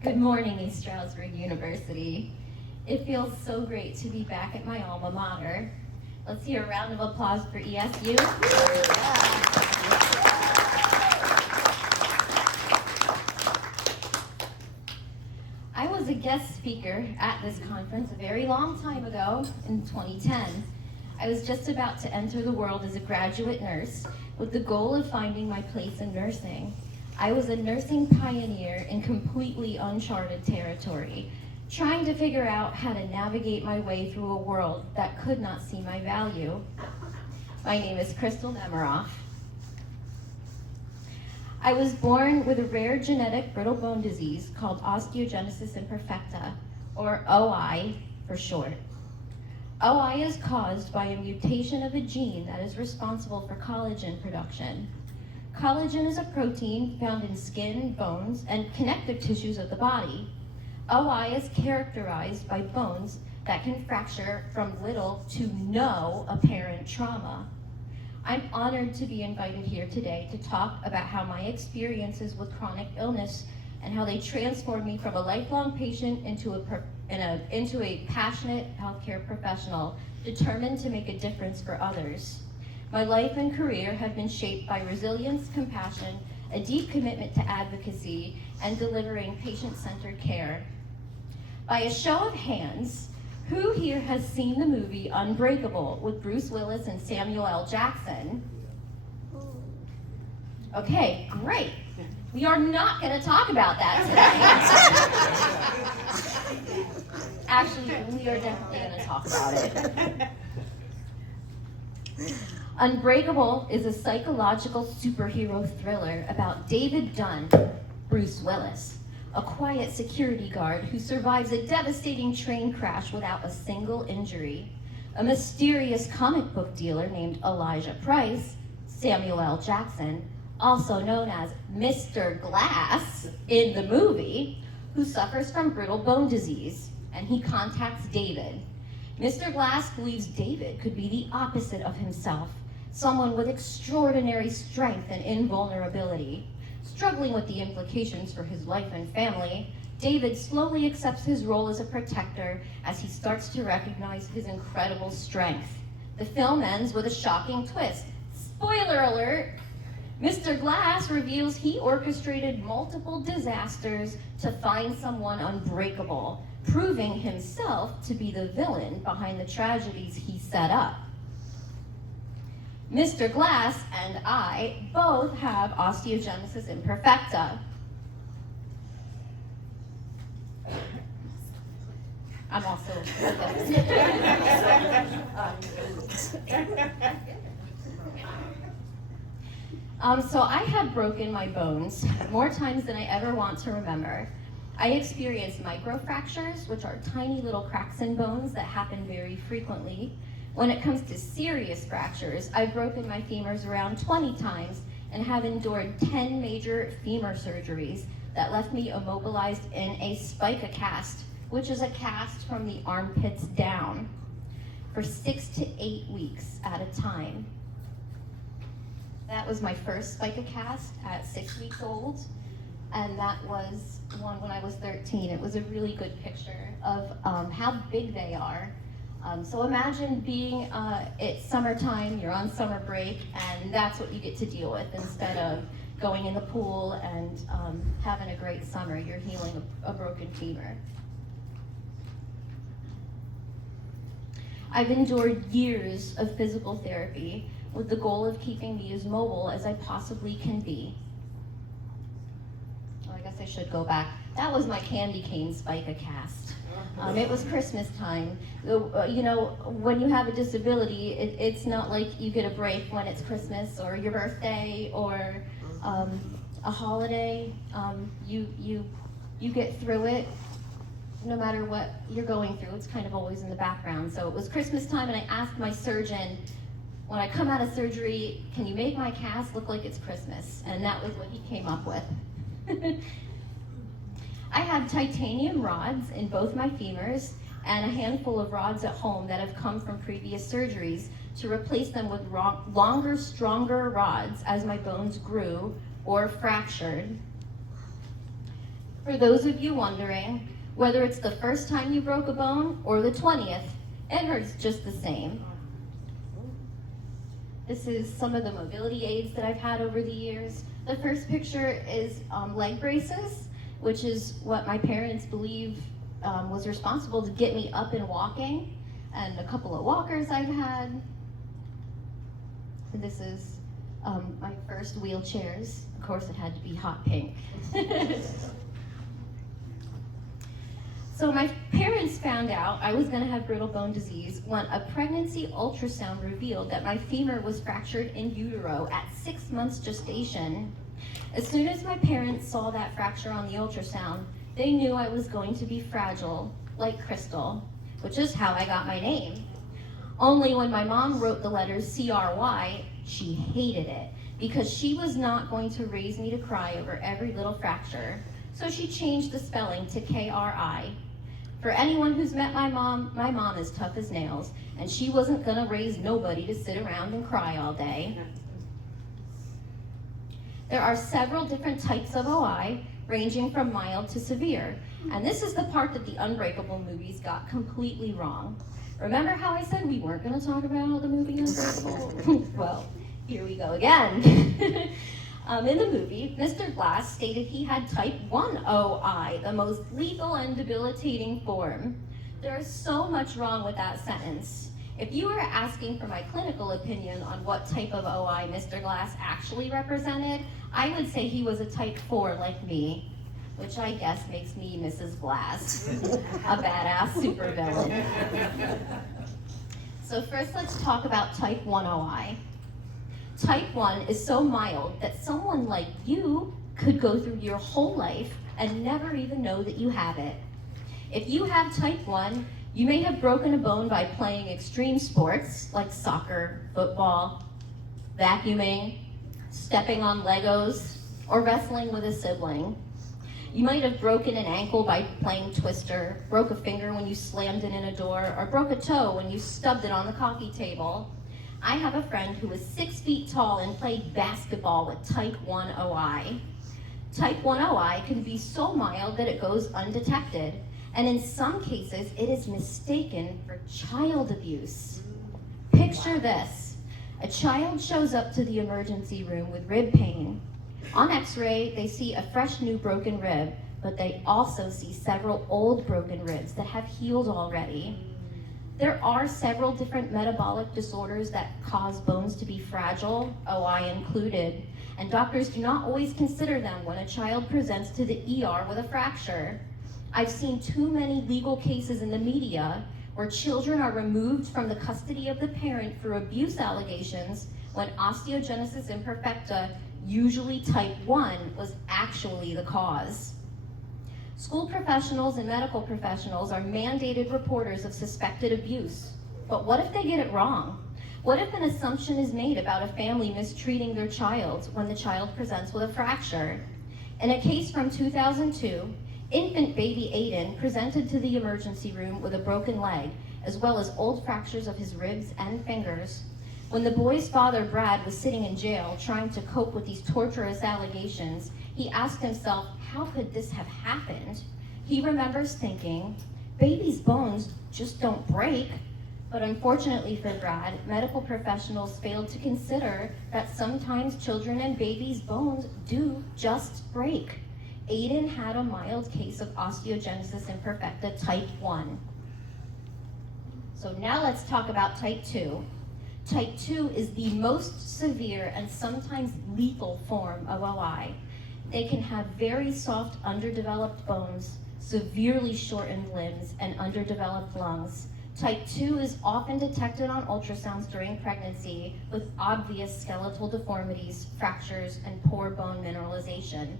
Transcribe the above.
Good morning, East Stroudsburg University. It feels so great to be back at my alma mater. Let's hear a round of applause for ESU. I was a guest speaker at this conference a very long time ago in 2010. I was just about to enter the world as a graduate nurse with the goal of finding my place in nursing. I was a nursing pioneer in completely uncharted territory, trying to figure out how to navigate my way through a world that could not see my value. My name is Crystal Nemiroff. I was born with a rare genetic brittle bone disease called osteogenesis imperfecta, or OI for short. OI is caused by a mutation of a gene that is responsible for collagen production. Collagen is a protein found in skin, bones, and connective tissues of the body. OI is characterized by bones that can fracture from little to no apparent trauma. I'm honored to be invited here today to talk about how my experiences with chronic illness and how they transformed me from a lifelong patient into a passionate healthcare professional determined to make a difference for others. My life and career have been shaped by resilience, compassion, a deep commitment to advocacy, and delivering patient-centered care. By a show of hands, who here has seen the movie Unbreakable with Bruce Willis and Samuel L. Jackson? Okay, great. We are not going to talk about that today. Actually, we are definitely going to talk about it. Unbreakable is a psychological superhero thriller about David Dunn, Bruce Willis, a quiet security guard who survives a devastating train crash without a single injury. A mysterious comic book dealer named Elijah Price, Samuel L. Jackson, also known as Mr. Glass in the movie, who suffers from brittle bone disease, and he contacts David. Mr. Glass believes David could be the opposite of himself, someone with extraordinary strength and invulnerability. Struggling with the implications for his life and family, David slowly accepts his role as a protector as he starts to recognize his incredible strength. The film ends with a shocking twist. Spoiler alert! Mr. Glass reveals he orchestrated multiple disasters to find someone unbreakable, proving himself to be the villain behind the tragedies he set up. Mr. Glass and I both have osteogenesis imperfecta. I'm also So I have broken my bones more times than I ever want to remember. I experienced microfractures, which are tiny little cracks in bones that happen very frequently. When it comes to serious fractures, I've broken my femurs around 20 times and have endured 10 major femur surgeries that left me immobilized in a spica cast, which is a cast from the armpits down, for 6 to 8 weeks at a time. That was my first spica cast at 6 weeks old, and that was one when I was 13. It was a really good picture of how big they are. So imagine being, it's summertime, you're on summer break, and that's what you get to deal with instead of going in the pool and having a great summer. You're healing a broken femur. I've endured years of physical therapy with the goal of keeping me as mobile as I possibly can be. Well, I guess I should go back. That was my candy cane spica cast. It was Christmas time. You know, when you have a disability, it's not like you get a break when it's Christmas or your birthday or a holiday. You get through it no matter what you're going through. It's kind of always in the background. So it was Christmas time, and I asked my surgeon, when I come out of surgery, can you make my cast look like it's Christmas? And that was what he came up with. I have titanium rods in both my femurs and a handful of rods at home that have come from previous surgeries to replace them with longer, stronger rods as my bones grew or fractured. For those of you wondering, whether it's the first time you broke a bone or the 20th, it hurts just the same. This is some of the mobility aids that I've had over the years. The first picture is leg braces, which is what my parents believe was responsible to get me up and walking, and a couple of walkers I've had. And this is my first wheelchairs. Of course, it had to be hot pink. So my parents found out I was going to have brittle bone disease when a pregnancy ultrasound revealed that my femur was fractured in utero at 6 months gestation. As soon as my parents saw that fracture on the ultrasound, they knew I was going to be fragile, like Crystal, which is how I got my name. Only when my mom wrote the letters CRY, she hated it because she was not going to raise me to cry over every little fracture. So she changed the spelling to KRI. For anyone who's met my mom is tough as nails, and she wasn't gonna raise nobody to sit around and cry all day. There are several different types of OI, ranging from mild to severe. And this is the part that the Unbreakable movies got completely wrong. Remember how I said we weren't gonna talk about the movie Unbreakable? Well, here we go again. In the movie, Mr. Glass stated he had type 1 OI, the most lethal and debilitating form. There is so much wrong with that sentence. If you were asking for my clinical opinion on what type of OI Mr. Glass actually represented, I would say he was a type 4 like me, which I guess makes me Mrs. Glass, a badass supervillain. So first let's talk about type 1 OI. Type 1 is so mild that someone like you could go through your whole life and never even know that you have it. If you have type 1, you may have broken a bone by playing extreme sports like soccer, football, vacuuming, stepping on Legos, or wrestling with a sibling. You might have broken an ankle by playing Twister, broke a finger when you slammed it in a door, or broke a toe when you stubbed it on the coffee table. I have a friend who is 6 feet tall and played basketball with type 1 OI. Type 1 OI can be so mild that it goes undetected, and in some cases, it is mistaken for child abuse. Picture this. A child shows up to the emergency room with rib pain. On x-ray, they see a fresh new broken rib, but they also see several old broken ribs that have healed already. There are several different metabolic disorders that cause bones to be fragile, OI included, and doctors do not always consider them when a child presents to the ER with a fracture. I've seen too many legal cases in the media where children are removed from the custody of the parent for abuse allegations when osteogenesis imperfecta, usually type 1, was actually the cause. School professionals and medical professionals are mandated reporters of suspected abuse. But what if they get it wrong? What if an assumption is made about a family mistreating their child when the child presents with a fracture? In a case from 2002, infant baby Aiden presented to the emergency room with a broken leg, as well as old fractures of his ribs and fingers. When the boy's father, Brad, was sitting in jail trying to cope with these torturous allegations, he asked himself, how could this have happened? He remembers thinking, baby's bones just don't break. But unfortunately for Brad, medical professionals failed to consider that sometimes children and babies' bones do just break. Aiden had a mild case of osteogenesis imperfecta type 1. So now let's talk about type 2. Type 2 is the most severe and sometimes lethal form of OI. They can have very soft, underdeveloped bones, severely shortened limbs, and underdeveloped lungs. Type 2 is often detected on ultrasounds during pregnancy with obvious skeletal deformities, fractures, and poor bone mineralization.